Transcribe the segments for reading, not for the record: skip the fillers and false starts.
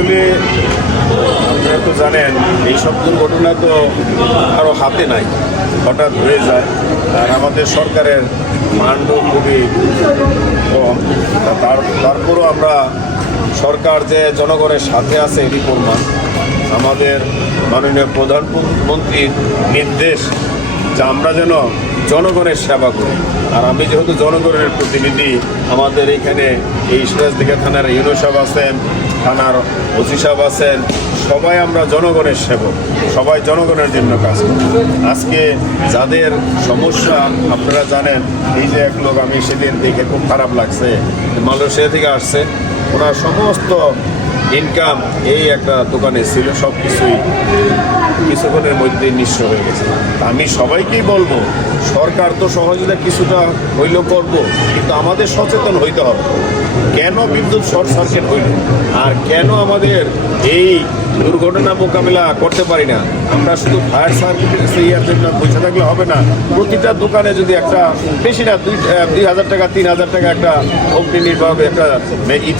আসলে আপনারা তো জানেন এইসব দুর্ঘটনা তো কারো হাতে নাই, হঠাৎ হয়ে যায়। আর আমাদের সরকারের মানও খুবই কম। তারপরও আমরা সরকার যে জনগণের সাথে আছে এটি প্রমাণ। আমাদের মাননীয় প্রধানমন্ত্রীর নির্দেশ যে আমরা যেন জনগণের সেবা করি। আর আমি যেহেতু জনগণের প্রতিনিধি, আমাদের এখানে এই সিরাজদিঘি থানার ইউনো সাহেব আছেন, থানার ওসি সাহেব আছেন, সবাই আমরা জনগণের সেবক, সবাই জনগণের জন্য কাজ করি। আজকে যাদের সমস্যা আপনারা জানেন, এই যে এক লোক আমি সেদিন দেখে খুব খারাপ লাগছে, মালয়েশিয়া থেকে আসছে, ওনার সমস্ত ইনকাম এই একটা দোকানে ছিল, সব কিছুই কিছুক্ষণের মধ্যে নিঃস্ব হয়ে গেছে। আমি সবাইকেই বলবো, সরকার তো সহযোগিতা কিছুটা হইলেও করব, কিন্তু আমাদের সচেতন হইতে হবে। কেন বিদ্যুৎ শর্ট সার্কিট হইল আর কেন আমাদের এই দুর্ঘটনা মোকাবিলা করতে পারি না? আমরা শুধু ফায়ার সার্ভিসের ইয়ার জন্য পয়সা থাকলে হবে না। প্রতিটা দোকানে যদি একটা বেশি না 2,000 টাকা 3,000 টাকা একটা অগ্নি নির্বাহ একটা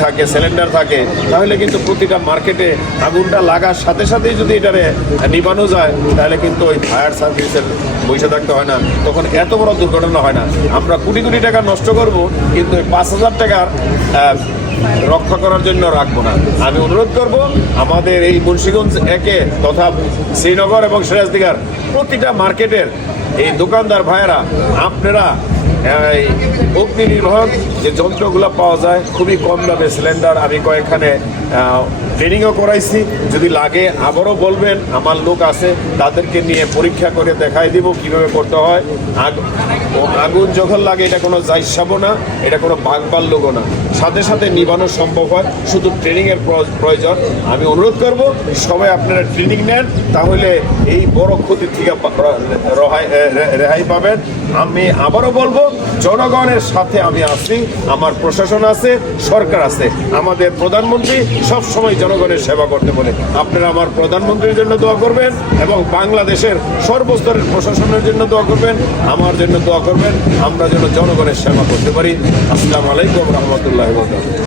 থাকে, সিলিন্ডার থাকে, তাহলে কিন্তু প্রতিটা মার্কেটে আগুনটা লাগার সাথে সাথেই যদি এটারে নিবানো যায়, তাহলে কিন্তু ওই ফায়ার সার্ভিসের পয়সা থাকতে হয় না, তখন এত বড় দুর্ঘটনা হয় না। আমরা কোটি কোটি টাকা নষ্ট করব, কিন্তু ওই 5,000 টাকার রক্ষা করার জন্য রাখবো না। আমি অনুরোধ করব আমাদের এই মুন্সিগঞ্জ একে তথা শ্রীনগর এবং সিরাজদিঘির প্রতিটা মার্কেটের এই দোকানদার ভাইয়েরা, আপনারা অগ্নি নির্বাহক যে যন্ত্রগুলো পাওয়া যায় খুবই কম দামে সিলিন্ডার, আমি কয়েকখানে ট্রেনিংও করাইছি, যদি লাগে আবারও বলবেন, আমার লোক আছে, তাদেরকে নিয়ে পরীক্ষা করে দেখাই দিব কিভাবে করতে হয়। আগুন যখন লাগে এটা কোনো যাইসাবো না, এটা কোনো ভাগবার লোকও না, সাথে সাথে নিবানো সম্ভব হয়, শুধু ট্রেনিংয়ের প্রয়োজন। আমি অনুরোধ করব সবাই আপনারা ট্রেনিং নেন, তাহলে এই বড় ক্ষতির থেকে রেহাই পাবেন। আমি আবারও বলবো, জনগণের সাথে আমি আছি, আমার প্রশাসন আছে, সরকার আছে, আমাদের প্রধানমন্ত্রী সব সময় জনগণের সেবা করতে বলে। আপনারা আমার প্রধানমন্ত্রীর জন্য দোয়া করবেন এবং বাংলাদেশের সর্বস্তরের প্রশাসনের জন্য দোয়া করবেন, আমার জন্য দোয়া করবেন, আমরা যেন জনগণের সেবা করতে পারি। আসসালামু আলাইকুম রহমতুল্লাহ।